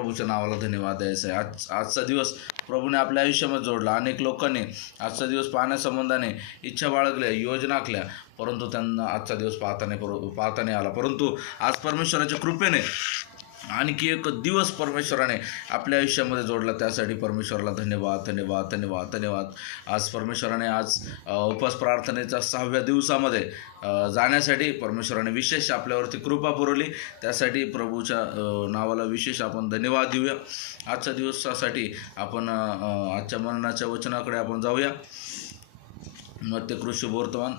प्रभूच्या नावाला धन्यवाद द्यायचा आहे. आज आजचा दिवस प्रभूने आपल्या आयुष्यामध्ये जोडला. अनेक लोकांनी आजचा दिवस पाहण्यासंबंधाने इच्छा बाळगल्या योजना आखल्या. परंतु त्यांना आजचा दिवस पाहता नाही पर पाहता नाही आला. परंतु आज परमेश्वराच्या कृपेने आणखी एक दिवस परमेश्वराने आपल्या आयुष्यामध्ये जोडला. त्यासाठी परमेश्वराला धन्यवाद धन्यवाद धन्यवाद धन्यवाद. आज परमेश्वराने आज उपास उपवास प्रार्थनेच्या सहाव्या दिवसामध्ये जाण्यासाठी परमेश्वराने विशेष आपल्यावरती कृपा पुरवली. त्यासाठी प्रभूच्या नावाला विशेष आपण धन्यवाद देऊया. आजच्या दिवसासाठी आपण आजच्या मरणाच्या वचनाकडे आपण जाऊया. मध्य कृषी वर्तमान.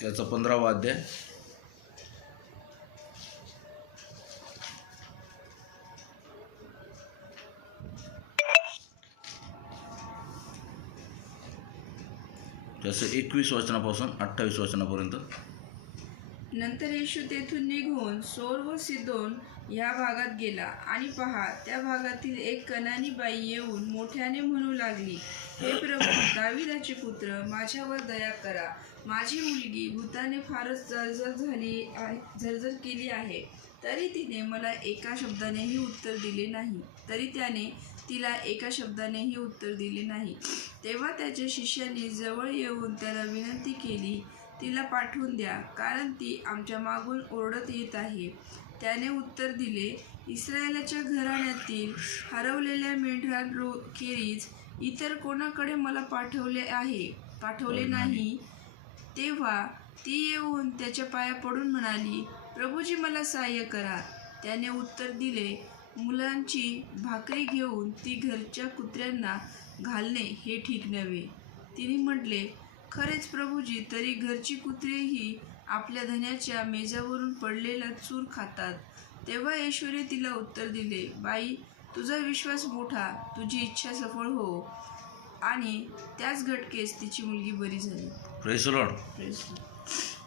त्याचं पंधरावा अध्याय. जसं एकवीस वचनापासून अठ्ठावीस वचनापर्यंत नंतर येशू तेथून निघून सोर व सिदोन या भागात गेला. आणि पहा त्या भागातील एक कनानी बाई येऊन मोठ्याने म्हणू लागली हे प्रभू दाविदाचे पुत्र माझ्यावर दया करा. माझी मुलगी भूताने फारच जळजळ झाली आहे झरझर केली आहे. तरी तिने मला एका शब्दानेही उत्तर दिले नाही. तरी त्याने तिला एका शब्दानेही उत्तर दिले नाही. तेव्हा त्याच्या शिष्यांनी जवळ येऊन त्याला विनंती केली तिला पाठवून द्या कारण ती आमच्या मागून ओरडत येत आहे. त्याने उत्तर दिले इस्रायलाच्या घराण्यातील हरवलेल्या मेंढरा खेरीज इतर कोणाकडे मला पाठवले आहे? पाठवले नाही. तेव्हा ती येऊन त्याच्या पाया पडून म्हणाली प्रभूजी मला सहाय्य करा. त्याने उत्तर दिले मुलांची भाकरी घेऊन ती घरच्या कुत्र्यांना घालणे हे ठीक नव्हे. तिने म्हटले खरेच प्रभूजी तरी घरची कुत्रेही आपल्या धन्याच्या मेजावरून पडलेला चूर खातात. तेव्हा येशूने तिला उत्तर दिले बाई तुझा विश्वास मोठा तुझी इच्छा सफळ हो. आणि त्याच घटकेस तिची मुलगी बरी झाली.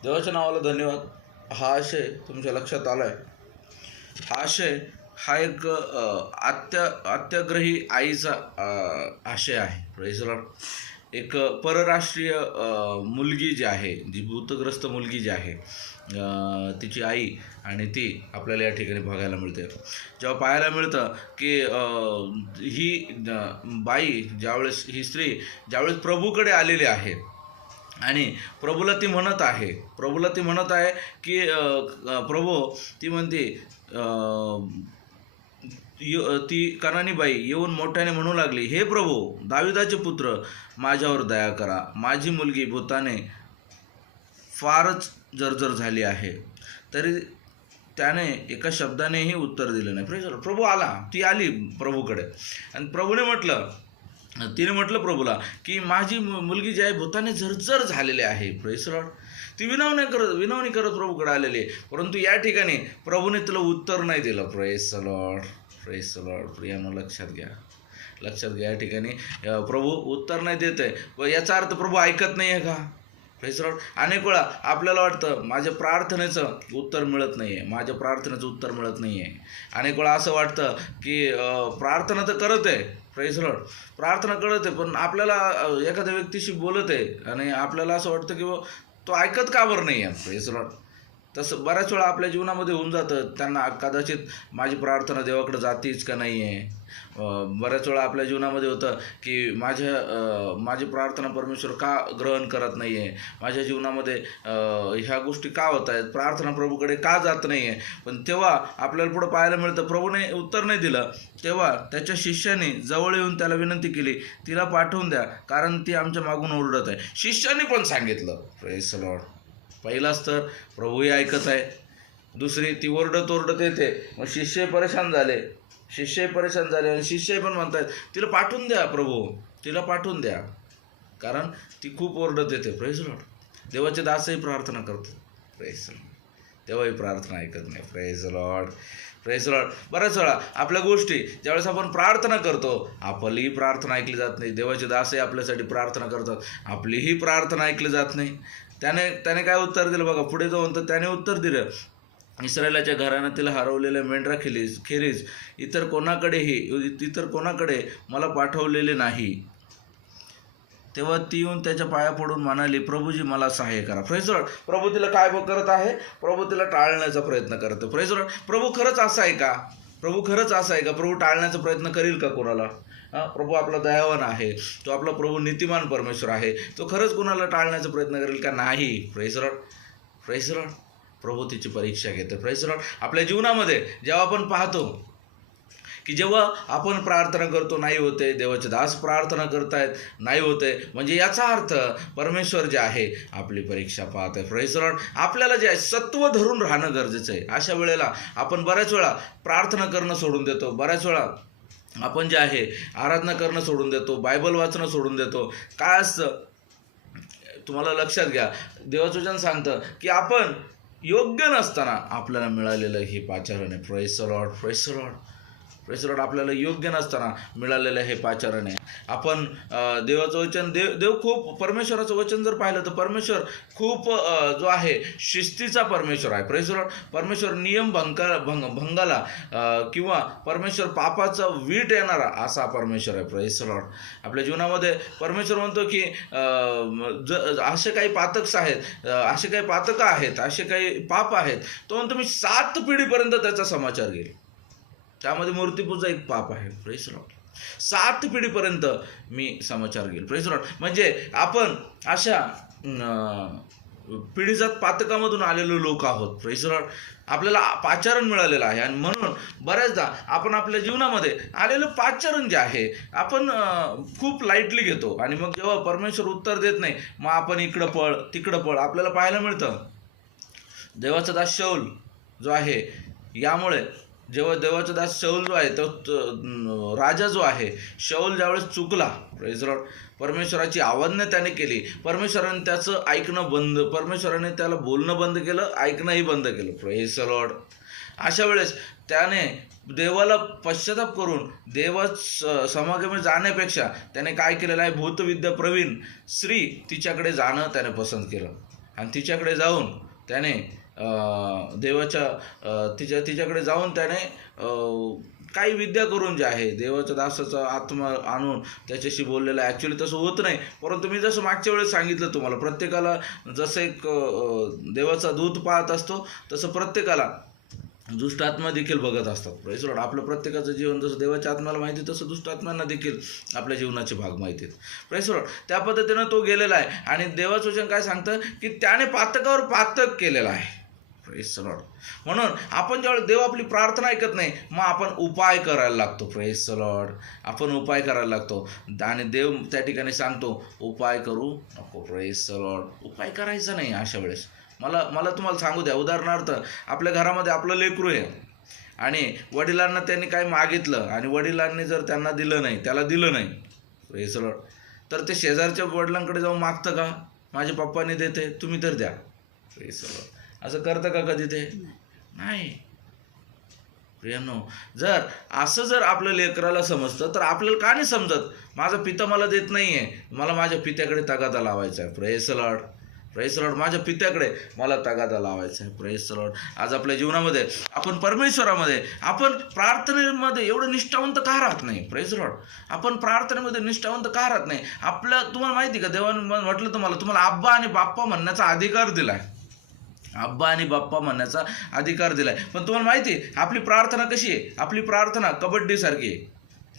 देवाच्या नावाला धन्यवाद. हा आशय तुमच्या लक्षात आला आहे हा आशय हा एक आत्या आत्याग्रही आईचा आशय आहे. म्हणजे प्रेस एक परराष्ट्रीय मुलगी जी आहे जी भूतग्रस्त मुलगी जी आहे तिची आई आणि ती आपल्याला या ठिकाणी बघायला मिळते. जेव्हा पाहायला मिळतं की ही बाई ज्यावेळेस ही स्त्री ज्यावेळेस प्रभूकडे आलेली आहे आणि प्रभूला ती म्हणत आहे प्रभूला ती म्हणत आहे की प्रभू ती म्हणते ती कणानीबाई येऊन मोठ्याने म्हणू लागली हे प्रभू दाविदाचे पुत्र माझ्यावर दया करा. माझी मुलगी भूताने फारच जर्जर झाली आहे. तरी त्याने एका शब्दानेही उत्तर दिलं नाही. Praise प्रभू आला. ती आली प्रभूकडे. आणि प्रभूने म्हटलं तिने म्हटलं प्रभूला की माझी मु- मुलगी जी आहे भूताने झरझर झालेली आहे. प्रेस ती विनवणी करत विनवणी करत प्रभूकडे आलेली. आहे परंतु या ठिकाणी प्रभूने तिला उत्तर नाही दिलं. प्रेस लॉर्ड प्रेस लॉर्ड लक्षात घ्या. लक्षात घ्या या ठिकाणी. प्रभू उत्तर नाही देत आहे. व याचा अर्थ प्रभू ऐकत नाही आहे का? प्रेस लॉर्ड अनेक वेळा आपल्याला वाटतं माझ्या प्रार्थनेचं उत्तर मिळत नाही आहे. माझ्या प्रार्थनेचं उत्तर मिळत नाही आहे. अनेक वेळा असं वाटतं की प्रार्थना तर करत आहे. प्रेस लॉर्ड प्रार्थना करत आहे पण आपल्याला एखाद्या व्यक्तीशी बोलत आहे आणि आपल्याला असं वाटतं की बुवा, तो ऐकत का बरं नाही आहे? प्रेस लॉर्ड तसं बऱ्याच वेळा आपल्या जीवनामध्ये होऊन जातं. त्यांना कदाचित माझी प्रार्थना देवाकडे जातीच का नाही आहे बऱ्याच वेळा आपल्या जीवनामध्ये होतं की माझ्या माझी प्रार्थना परमेश्वर का ग्रहण करत नाही आहे माझ्या जीवनामध्ये ह्या गोष्टी का होत आहेत? प्रार्थना प्रभूकडे का जात नाही आहे पण तेव्हा आपल्याला पुढं पाहायला मिळतं. प्रभूने उत्तर नाही दिलं. तेव्हा त्याच्या शिष्याने जवळ येऊन त्याला विनंती केली. तिला पाठवून द्या. कारण ती आमच्या मागून ओरडत आहे. शिष्याने पण सांगितलं. प्रेस लॉर्ड पहिलाच तर प्रभूही ऐकत आहे. दुसरी ती ओरडत ओरडत येते मग शिष्य परेशान झाले. शिष्य परेशान झाले आणि शिष्य पण म्हणतात तिला पाठवून द्या प्रभू. तिला पाठवून द्या. कारण ती खूप ओरडत येते. प्रेस लॉर्ड देवाचे दासही प्रार्थना करतात प्रेस तेव्हाही प्रार्थना ऐकत नाही. प्रेस लॉर्ड प्रेस लॉर्ड बऱ्याच वेळा आपल्या गोष्टी ज्यावेळेस आपण प्रार्थना करतो आपलीही प्रार्थना ऐकली जात नाही. देवाचे दासही आपल्यासाठी प्रार्थना करतात. आपलीही प्रार्थना ऐकली जात नाही. त्याने त्याने काय उत्तर दिलं बघा पुढे जाऊन तर त्याने उत्तर दिलं. इस्रायलाच्या घराण्यातील हरवलेल्या मेंढरा खेरीज खेरीज इतर कोणाकडेही इतर कोणाकडे मला पाठवलेले नाही. तेव्हा ती येऊन त्याच्या पाया पडून म्हणाली प्रभूजी मला सहाय्य करा. फ्रेसरॉड प्रभू तिला काय ब- करत आहे? प्रभू तिला टाळण्याचा प्रयत्न करत. आहे फ्रेसरॉड प्रभू खरंच असं आहे का? प्रभू खरंच असं आहे का? प्रभू टाळण्याचा प्रयत्न करील का कोणाला? प्रभू आपला दयावान आहे. तो आपला प्रभू नीतिमान परमेश्वर आहे. तो खरंच कोणाला टाळण्याचा प्रयत्न करेल का? नाही. फ्रेसरॉड फ्रेसरॉड प्रभू तिची परीक्षा घेते. फ्रेसरॉड आपल्या जीवनामध्ये जेव्हा आपण पाहतो की जेव्हा आपण प्रार्थना करतो नाही होते देवाचे दास प्रार्थना करतायत नाही होते म्हणजे याचा अर्थ परमेश्वर जे आहे आपली परीक्षा पाहत आहे फ्रेसरॉड आपल्याला जे आहे सत्व धरून राहणं गरजेचं आहे. अशा वेळेला आपण बऱ्याच वेळा प्रार्थना करणं सोडून देतो. बऱ्याच वेळा आपण जे आहे आराधना करणं सोडून देतो बायबल वाचणं सोडून देतो काय असतं? तुम्हाला लक्षात घ्या देवाचं सांगतं की आपण योग्य नसताना आपल्याला मिळालेलं हे पाचारण आहे. फ्रेसरॉड फ्रेसरॉड फ्रेसरॉड आपल्याला योग्य नसताना मिळालेलं हे पाचारण आहे. आपण देवाचं वचन देव देव खूप परमेश्वराचं वचन जर पाहिलं तर परमेश्वर खूप जो आहे शिस्तीचा परमेश्वर आहे. फ्रेसरॉड परमेश्वर नियम भंगा भंग भंगाला किंवा परमेश्वर पापाचा वीट येणारा असा परमेश्वर आहे. फ्रेसरॉड आपल्या जीवनामध्ये परमेश्वर म्हणतो की ज असे काही पातक्स आहेत असे काही पातकं आहेत असे काही पाप आहेत. तो म्हणतो मी सात पिढीपर्यंत त्याचा समाचार घेईल. त्यामध्ये मूर्तीपूजा एक पाप आहे. प्रेस लॉर्ड सात पिढीपर्यंत मी समाचार घेईल प्रेस लॉर्ड म्हणजे आपण अशा पिढीजात पातकामधून आलेलो लोक आहोत. प्रेस आपल्याला पाचारण मिळालेलं आहे आणि म्हणून बऱ्याचदा आपण आपल्या जीवनामध्ये आलेलं पाचारण जे आहे आपण खूप लाईटली घेतो. आणि मग जेव्हा परमेश्वर उत्तर देत नाही मग आपण इकडं पळ तिकडं पळ. आपल्याला पाहायला मिळतं. देवाचा दास शौल जो आहे यामुळे जेव्हा देवाचा दास शौल जो आहे तो राजा जो आहे शौल ज्यावेळेस चुकला प्रेज परमेश्वराची आवाज्ञा त्याने केली. परमेश्वराने त्याचं ऐकणं बंद परमेश्वराने त्याला बोलणं बंद केलं ऐकणंही बंद केलं प्रेज अशा वेळेस त्याने देवाला पश्चाताप करून देवा स- जाण्यापेक्षा त्याने काय केलेलं आहे? भूतविद्या प्रवीण स्त्री तिच्याकडे जाणं त्याने पसंत केलं. आणि तिच्याकडे जाऊन त्याने देवाच्या तिच्या तिच्याकडे जाऊन त्याने काही विद्या करून जे आहे देवाच्या दासाचा आत्मा आणून त्याच्याशी बोललेलं आहे. ॲक्च्युली तसं होत नाही परंतु मी जसं मागच्या वेळेस सांगितलं तुम्हाला प्रत्येकाला जसं एक देवाचा दूत पाहत असतो तसं प्रत्येकाला दुष्ट आत्मा देखील बघत असतात. प्रेस लॉर्ड आपलं प्रत्येकाचं जीवन जसं देवाच्या आत्म्याला माहिती आहे, तसं दुष्ट आत्म्यांना देखील आपल्या जीवनाचे भाग माहिती आहेत. प्रेस लॉर्ड त्या पद्धतीनं तो गेलेला आहे आणि देवाचं वचन काय सांगतं? की त्याने पातकावर पातक केलेलं आहे. प्रेस लॉर्ड म्हणून आपण ज्यावेळेस देव आपली प्रार्थना ऐकत नाही मग आपण उपाय करायला लागतो. प्रेस लॉर्ड आपण उपाय करायला लागतो. आणि देव त्या ठिकाणी सांगतो उपाय करू नको. प्रेस लॉर्ड उपाय करायचा नाही अशा वेळेस. मला मला तुम्हाला सांगू द्या. उदाहरणार्थ आपल्या घरामध्ये आपलं लेकरू आहे. आणि वडिलांना त्यांनी काय मागितलं आणि वडिलांनी जर त्यांना दिलं नाही त्याला दिलं नाही. प्रेस लॉर्ड तर ते शेजारच्या वडिलांकडे जाऊन मागतं का? माझ्या पप्पाने देते तुम्ही तर द्या. प्रेस लॉर्ड असं करतं का कधी ते? नाही. प्रियांनो जर असं जर आपल्या लेकराला समजतं तर आपल्याला का नाही समजत? माझा पिता मला देत नाही आहे मला माझ्या पित्याकडे तगादा लावायचा आहे. Praise Lord. प्रेस लॉर्ड माझ्या पित्याकडे मला तगादा लावायचा आहे. Praise Lord. आज आपल्या जीवनामध्ये आपण परमेश्वरामध्ये आपण प्रार्थनेमध्ये एवढं निष्ठावंत का राहत नाही? Praise Lord. आपण प्रार्थनेमध्ये निष्ठावंत का राहत नाही? आपल्या तुम्हाला माहिती का? देवाने म्हटलं तुम्हाला तुम्हाला आब्बा आणि बाप्पा म्हणण्याचा अधिकार दिला आहे अब्बा आणि बाप्पा म्हणण्याचा अधिकार दिला आहे पण तुम्हाला माहिती आहे आपली प्रार्थना कशी आहे? आपली प्रार्थना कबड्डीसारखी आहे.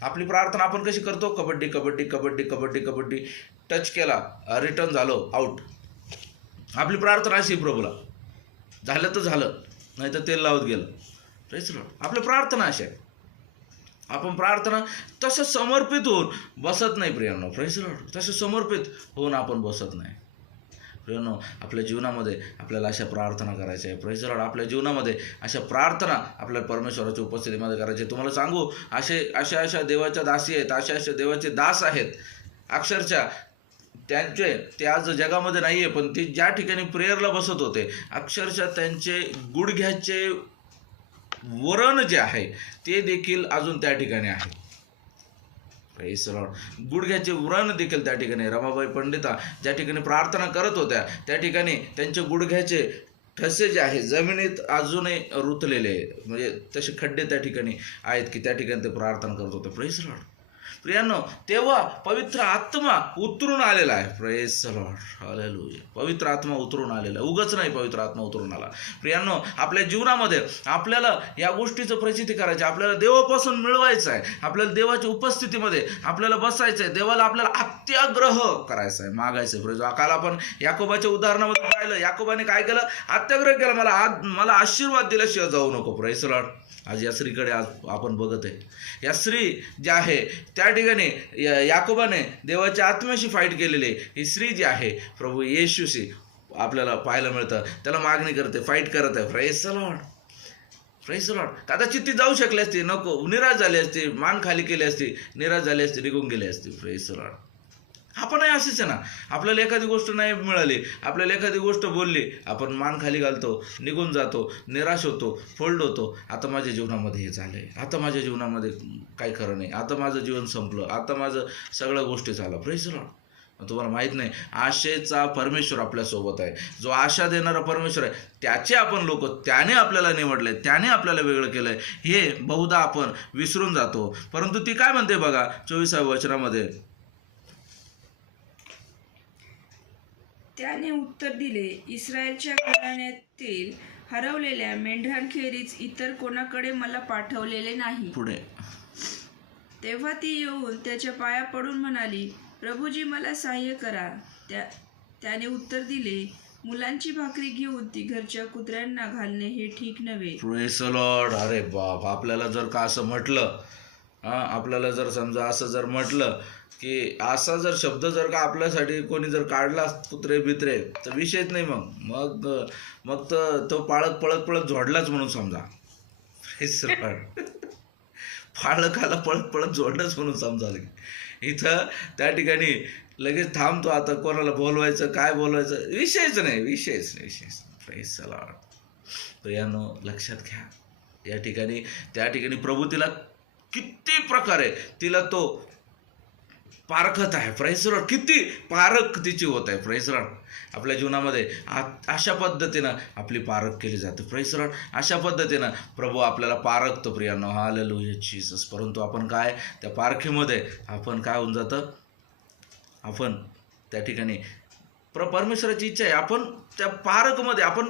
आपली प्रार्थना आपण कशी करतो? कबड्डी कबड्डी कबड्डी कबड्डी कबड्डी. टच केला रिटर्न झालो आउट आपली प्रार्थना अशी आहे प्रभूला. झालं तर झालं नाही तर तेल लावत गेलं. तेच आपली प्रार्थना अशी आहे. आपण प्रार्थना तसं समर्पित होऊन बसत नाही प्रियांना. फ्रेश तसं समर्पित होऊन आपण बसत नाही. प्रियांनो आपल्या जीवनामध्ये आपल्याला अशा प्रार्थना करायच्या आहे. प्रेस आपल्या जीवनामध्ये अशा प्रार्थना आपल्या परमेश्वराच्या उपस्थितीमध्ये करायचे तुम्हाला सांगू असे अशा अशा देवाच्या दासी आहेत अशा अशा देवाचे दास आहेत. अक्षरशः त्यांचे ते आज जगामध्ये नाही आहे पण ते ज्या ठिकाणी प्रेयरला बसत होते अक्षरशः त्यांचे गुडघ्याचे वरण जे आहे ते देखील अजून त्या ठिकाणी आहे. गुडघ्याचे व्रण देखील त्या ठिकाणी रमाबाई पंडिता ज्या ठिकाणी प्रार्थना करत होत्या त्या ठिकाणी त्यांचे गुडघ्याचे ठसे जे आहे जमिनीत अजूनही रुतलेले म्हणजे तसे खड्डे त्या ठिकाणी आहेत की त्या ठिकाणी ते प्रार्थना करत होते. प्रेस लॉर्ड प्रियांनो तेव्हा पवित्र आत्मा उतरून आलेला आहे. प्रेस हालेलुया पवित्र आत्मा उतरून आलेला आहे. उगच नाही पवित्र आत्मा उतरून आला. प्रियांनो आपल्या जीवनामध्ये आपल्याला या गोष्टीचं प्रचिती करायची आपल्याला देवापासून मिळवायचं आहे. आपल्याला देवाच्या उपस्थितीमध्ये आपल्याला बसायचं आहे. देवाला आपल्याला अत्याग्रह करायचा आहे. मागायचं आहे. प्रेज काल आपण याकोबाच्या उदाहरणामध्ये पाहिलं. याकोबाने काय केलं? अत्याग्रह केला. मला आज मला आशीर्वाद दिल्याशिवाय जाऊ नको. प्रेस आज या स्त्रीकडे आज आपण बघत आहे. या स्त्री जी आहे त्या ठिकाणी या- याकोबाने देवाच्या आत्म्याशी फाईट केलेली आहे. ही स्त्री जी आहे प्रभू येशूशी आपल्याला पाहायला मिळतं. त्याला मागणी करते फाईट करत आहे. फ्रेस लॉर्ड फ्रेस लॉर्ड कदाचित ती जाऊ शकली असती नको. निराश झाली असती मान खाली केली असती निराश झाली असती निघून गेली असती. फ्रेस आपण आपणही असेच आहे ना. आपल्याला एखादी गोष्ट नाही मिळाली आपल्याला एखादी गोष्ट बोलली आपण मान खाली घालतो निघून जातो निराश होतो फोल्ड होतो. आता माझ्या जीवनामध्ये हे झालं आहे आता माझ्या जीवनामध्ये काही खरं नाही. आता माझं जीवन संपलं. आता माझं सगळ्या गोष्टी झालं फ्रेश तुम्हाला माहीत नाही आशेचा परमेश्वर आपल्यासोबत आहे. जो आशा देणारा परमेश्वर आहे त्याचे आपण लोक त्याने आपल्याला निवडले त्याने आपल्याला वेगळं केलं आहे हे बहुधा आपण विसरून जातो. परंतु ती काय म्हणते बघा? चोवीसाव्या वचनामध्ये त्याने उत्तर दिले. इस्रायलच्या घराण्यातील हरवलेल्या मेंढरांखेरीज इतर कोणाकडे मला पाठवलेले नाही. पुढे. तेव्हा ती येऊन त्याच्या पाया पडून म्हणाली प्रभूजी मला सहाय्य करा. त्या त्याने उत्तर दिले मुलांची भाकरी घेऊन ती घरच्या कुत्र्यांना घालणे हे ठीक नव्हे. लॉर्ड अरे बाप आपल्याला जर का असं म्हटलं हां आपल्याला जर समजा असं जर म्हटलं की असा जर शब्द जर का आपल्यासाठी कोणी जर काढला कुत्रे बित्रे तर विषयच नाही मग. मग मग तर तो पाळत पळत पळत झोडलाच म्हणून समजा. प्रेस लॉर्ड पाळकाला पळत पळत झोडलंच म्हणून समजा लगे इथं त्या ठिकाणी लगेच थांबतो आता कोणाला बोलवायचं काय बोलवायचं विषयच नाही विषयच नाही विषयच नाही. प्रेस प्रियानो लक्षात घ्या. या ठिकाणी त्या ठिकाणी प्रभू तिला किती प्रकारे तिला तो पारखत आहे. फ्रेसरॉड किती पारख तिची होत आहे. फ्रेसरॉड आपल्या जीवनामध्ये आ अशा पद्धतीनं आपली पारख केली जाते. फ्रेसरॉड अशा पद्धतीनं प्रभू आपल्याला पारखतो प्रियानो. हालेलुया जीसस परंतु आपण काय? त्या पारखीमध्ये आपण काय होऊन जातं? आपण त्या ठिकाणी प्र परमेश्वराची इच्छा आहे. आपण त्या पारकमध्ये आपण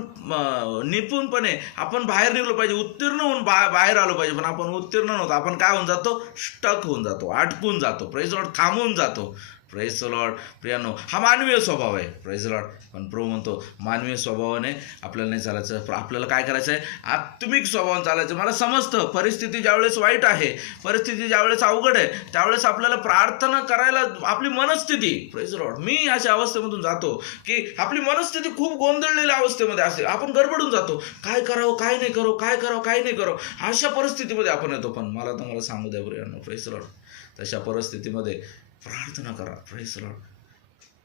निपुणपणे आपण बाहेर निघलो पाहिजे उत्तीर्ण होऊन बा बाहेर आलो पाहिजे. पण आपण उत्तीर्ण नव्हतो. आपण काय होऊन जातो? स्टक होऊन जातो. अटकून जातो. प्रेस थांबून जातो. प्रेस लॉर्ड प्रियानो हा मानवीय स्वभाव आहे. प्रेस लॉर्ड पण प्रभू म्हणतो मानवीय स्वभावाने आपल्याला नाही चालायचं. आपल्याला काय करायचं आहे आत्मिक स्वभावाने चालायचं मला समजतं परिस्थिती ज्यावेळेस वाईट आहे परिस्थिती ज्यावेळेस अवघड आहे त्यावेळेस आपल्याला प्रार्थना करायला आपली मनस्थिती प्रेस लॉर्ड मी अशा अवस्थेमधून जातो की आपली मनस्थिती खूप गोंधळलेल्या अवस्थेमध्ये असते आपण गडबडून जातो. काय करावं काय नाही करो काय करावं काय नाही करो अशा परिस्थितीमध्ये आपण येतो. पण मला तर मला सांगू द्या प्रियांनो. प्रेस लॉर्ड तशा परिस्थितीमध्ये प्रार्थना करा. प्रेसलॉड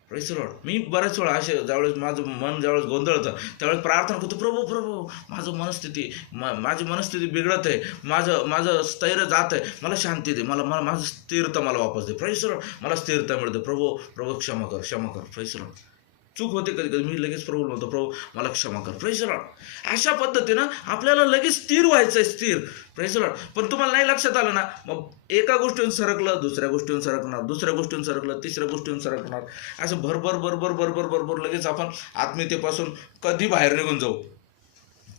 प्रेसलॉड मी बऱ्याच वेळा असे ज्यावेळेस माझं मन ज्यावेळेस गोंधळतं त्यावेळेस प्रार्थना करतो प्रभू प्रभू माझं मनस्थिती मा माझी मनस्थिती बिघडत आहे. माझं माझं स्थैर्य जात आहे. मला शांती दे. मला मला माझं स्थिरता मला वापस दे. प्रेसलॉड मला स्थिरता मिळते. प्रभू प्रभू क्षमा कर क्षमा कर. प्रेसलॉड चूक होते कधी कधी. मी लगेच प्रभू म्हणतो प्रभू मला क्षमा कर. प्रेस अशा पद्धतीनं आपल्याला लगेच स्थिर व्हायचं आहे स्थिर प्रेस पण तुम्हाला नाही लक्षात आलं ना मग एका गोष्टीहून सरकलं दुसऱ्या गोष्टीहून सरकणार दुसऱ्या गोष्टीहून सरकलं तिसऱ्या गोष्टीहून सरकणार. असं भरभर भरभर भरभर भरभर लगेच आपण आत्मीयतेपासून कधी बाहेर निघून जाऊ?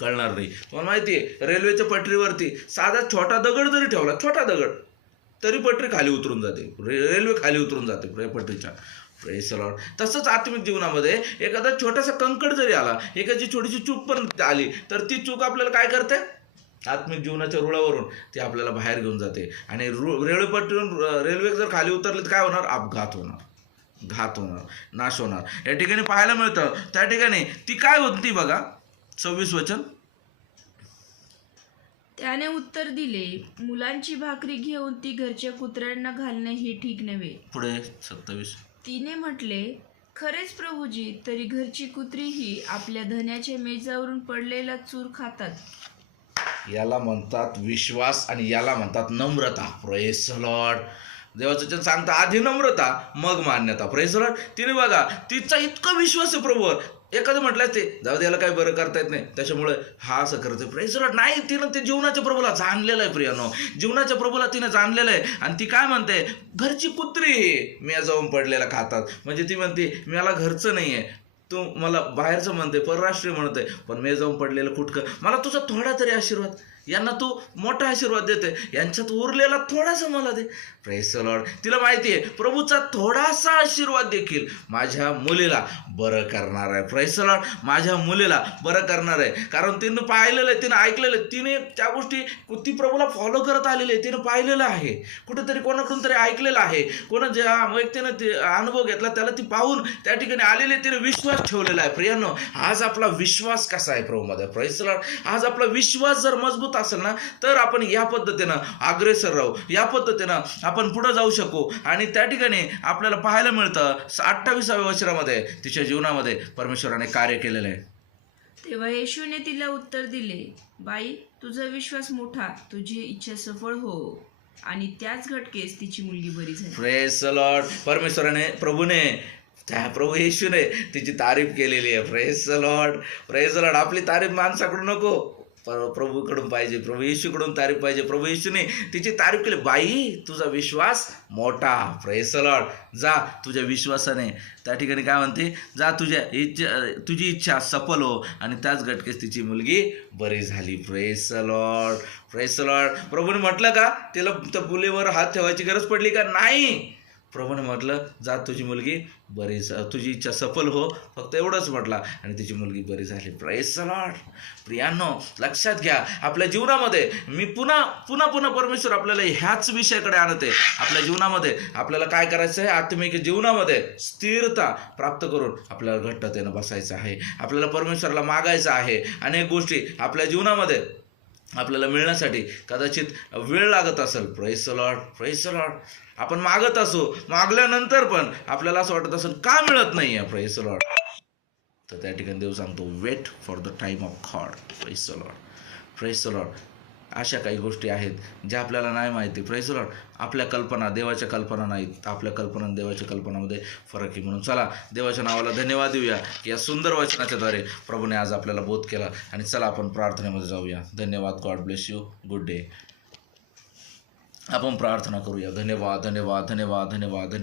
कळणार नाही. तुम्हाला माहिती आहे रेल्वेच्या पटरीवरती साधा छोटा दगड जरी ठेवला छोटा दगड तरी पटरी खाली उतरून जाते. रे रेल्वे खाली उतरून जाते पटरीच्या. प्रेस लॉर्ड तसंच आत्मिक जीवनामध्ये एखादा छोटासा कंकड जरी आला एखादी छोटीशी चूक पण आली तर ती चूक आपल्याला काय करते? आत्मिक जीवनाच्या रुळावरून ती आपल्याला बाहेर घेऊन जाते. आणि रु रेल्वे पटरीवरून रेल्वे जर खाली उतरली तर काय होणार? अपघात होणार. घात होणार. नाश होणार. या ठिकाणी पाहायला मिळतं त्या ठिकाणी ती काय होती बघा? सव्वीस वचन. त्याने उत्तर दिले मुलांची भाकरी घेऊन ती घरच्या कुत्र्यांना घालणे हे ठीक नव्हे. पुढे सत्तावीस. तिने म्हटले खरेच प्रभूजी तरी घरची कुत्रीही आपल्या धन्याच्या मेजावरून पडलेला चूर खातात. याला म्हणतात विश्वास आणि याला म्हणतात नम्रता. प्रेस लॉर्ड देवाचं वचन सांगता आधी नम्रता मग मान्यता. प्रेसर तिने बघा तिचा इतका विश्वास आहे प्रभूवर एखादं म्हटलं ते जाऊ द्यायला काही बरं करता येत नाही. त्याच्यामुळे हा असं करते प्रेसर नाही तिनं ते जीवनाच्या प्रभूला जाणलेलं आहे प्रियानो. जीवनाच्या प्रभूला तिनं जाणलेलं आहे. आणि ती काय म्हणते? घरची कुत्री मी जाऊन पडलेला खातात. म्हणजे ती म्हणते मला घरचं नाही आहे तू मला बाहेरचं म्हणते परराष्ट्रीय म्हणते. पण मी जाऊन पडलेलं कुठकं? मला तुझा थोडा तरी आशीर्वाद. यांना तू मोठा आशीर्वाद देते यांच्यात उरलेला थोडासा मला दे. प्रेस लॉर्ड तिला माहिती आहे प्रभूचा थोडासा आशीर्वाद देखील माझ्या मुलीला बरं करणार आहे. प्रेस माझ्या मुलीला बरं करणार आहे. कारण तिनं पाहिलेलं आहे तिनं ऐकलेलं आहे. तिने त्या गोष्टी ती प्रभूला फॉलो करत आलेली आहे. तिनं पाहिलेलं आहे. कुठेतरी कोणाकडून तरी ऐकलेलं आहे. कोणा ज्या व्यक्तीनं ते अनुभव घेतला त्याला ती पाहून त्या ठिकाणी आलेले तिने विश्वास ठेवलेला आहे. प्रियांनो आज आपला विश्वास कसा आहे प्रभूमध्ये? प्रेस आज आपला विश्वास जर मजबूत असेल ना तर आपण या पद्धतीनं अग्रेसर राहू. या पद्धतीनं आपण पुढं जाऊ शकू. आणि त्या ठिकाणी आपल्याला पाहायला मिळतं अठ्ठावीसाव्या वर्षामध्ये तिच्या जीवनामध्ये परमेश्वराने कार्य केलेलं आहे. तेव्हा येशूने तिला उत्तर दिले बाई तुझा विश्वास मोठा तुझी इच्छा सफळ हो आणि त्याच घटकेस तिची मुलगी बरी झाली. प्रेस लॉर्ड परमेश्वराने प्रभूने त्या प्रभू येशूने तिची तारीफ केलेली आहे. प्रेस लॉर्ड प्रेस लॉर्ड आपली तारीफ माणसाकडून नको. पर प्रभूकडून पाहिजे प्रभू येशूकडून तारीफ पाहिजे प्रभू येशूने तिची तारीफ केली. बाई तुझा विश्वास मोठा प्रेस जा तुझ्या विश्वासाने. त्या ठिकाणी काय म्हणते? जा तुझ्या इच्छा तुझी इच्छा सफल हो. आणि त्याच घटकेस तिची मुलगी बरी झाली. प्रेस लॉर्ड प्रभूने म्हटलं का? तिला त्या मुलीवर हात ठेवायची गरज पडली का? नाही. प्रभूने म्हटलं जा तुझी मुलगी बरी तुझी इच्छा सफल हो. फक्त एवढंच म्हटला. आणि तुझी मुलगी बरी झाली. प्रेस लॉर्ड प्रियांनो लक्षात घ्या आपल्या जीवनामध्ये मी पुन्हा पुन्हा पुन्हा परमेश्वर आपल्याला ह्याच विषयाकडे आणते. आपल्या जीवनामध्ये आपल्याला काय करायचं आहे? आत्मिक जीवनामध्ये स्थिरता प्राप्त करून आपल्याला घट्ट त्यानं बसायचं आहे. आपल्याला परमेश्वराला मागायचं आहे. अनेक गोष्टी आपल्या जीवनामध्ये आपल्याला मिळण्यासाठी कदाचित वेळ लागत असेल प्रेस लॉर्ड प्रेस लॉर्ड आपण मागत असो मागल्यानंतर पण आपल्याला असं वाटत असेल का मिळत नाही आहे प्रेस तर त्या ठिकाणी देव सांगतो wait for the time of God praise Lord praise Lord अशा काही गोष्टी आहेत ज्या आपल्याला नाही माहिती. प्रेसलॉट आपल्या कल्पना देवाच्या कल्पना नाहीत. आपल्या कल्पना आणि देवाच्या कल्पनामध्ये फरक आहे. म्हणून चला देवाच्या नावाला धन्यवाद देऊया. या सुंदर वचनाच्याद्वारे प्रभूने आज आपल्याला बोध केला. आणि चला आपण प्रार्थनेमध्ये जाऊया. धन्यवाद. God bless you good day आपण प्रार्थना करूया. धन्यवाद धन्यवाद धन्यवाद धन्यवाद धन्यवाद.